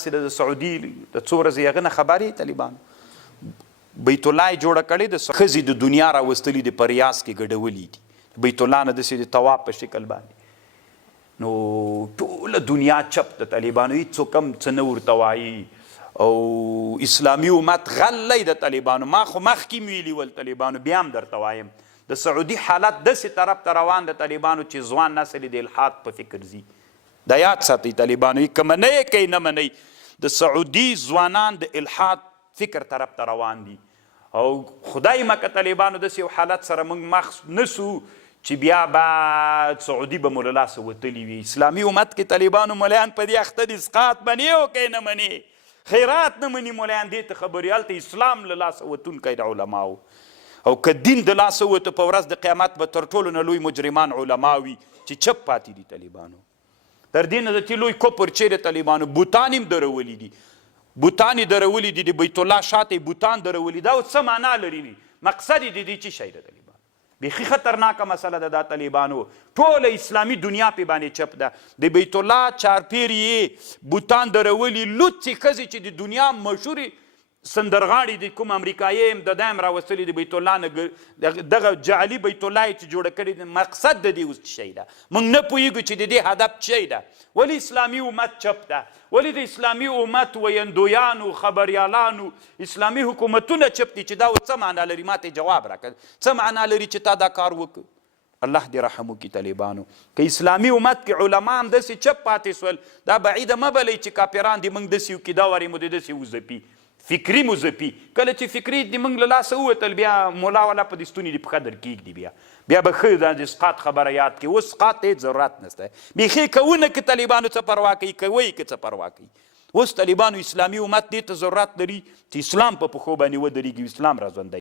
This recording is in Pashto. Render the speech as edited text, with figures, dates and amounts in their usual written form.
د سعودي د څو ورځې هغه نه خبرې طالبانو بیت الله یې جوړه کړې د ښځې د دنیا راوستلي د په ریاض کې ګډولي دي بیت الله نه داسې د طواف په شکل باندې نو ټوله دنیا چپ د طالبانو هېڅوک هم څه نه ورته وایي او اسلامي امت غلی د طالبانو ما خو مخکې ویلي ول طالبانو بیا هم درته وایم د سعودي حالت داسې طرف ته روان د طالبانو چې ځوان نسل د الحاد په فکر ځي دا یاد ساتئ طالبانو که منئ کوي نه منئ د سعودي ځوانان د الحاد فکر طرف ته روان دي او خدای مکه طالبانو داسې یو حالت سره موږ مخ نسو چې بیا به سعودي به مو له لاسه وتلي وي اسلامي امت کې طالبانو ملیان په دې اخته دي اسقاط مني او که نه مني خیرات نه مني ملیان دې ته خبرې هلته اسلام له لاسه وتونکی د علماو او که دین د لاسه وته په ورځ د قیامت به تر ټولو نه لوی مجرمان علما وي چې چپ پاتې دي طالبانو تر دې نه د تې لوی کفر چیرې طالبانو بوتان هم درولي دي بوتان یې درولي دي د بیت الله شاته یې بوتان درولي دا اوس څه معنا لري مقصد یې د دې څه شی ده طالبانو بیخي خطرناکه مسله ده دا طالبانو ټوله اسلامي دنیا پې باندې چپ ده د بیت الله چارپیر یې بوتان درولي لوڅې ښځې چې د دنیا مشهورې سندرغاړي د کوم امریکایي هم د دا هم راوستلي د بیت الله نه دغه جعلي بیت الله یې چې جوړه کړې مقصد د دې اوس څه شی ده موږ نه پوهېږو چې د دې هدف څه شی ده ولې اسلامي امت چپ ده ولې د اسلامي امت ویندویانو خبریالانو اسلامي حکومتونه چپ دي چې دا اوس څه معنا لري ما ته جواب راکړه څه معنا لري چې تا دا کار وکړه الله دې رحم وکړي طالبانو که اسلامي امت کې علما هم داسې چپ پاتې سول دا بعیده مه بلئ چې کاپیران دې موږ داسې وکړي دا وارې مو دې داسې وځپي فکري مزپي کله چې فکري د موږ له لاسه ووتل بیا مولا والا په دې ستوني د پښه در کېږدي بیا به ښه دا د اسقاط خبره یاد کړي اوس اسقاط ته هېڅ ضرورت نشته بیخي کوونه که طالبانو څه پروا کوي کوئ که څه پروا کوي اوس طالبانو اسلامي امت دې ته ضرورت لري چې اسلام په پښو باندې ودرېږي اسلام را ژوندی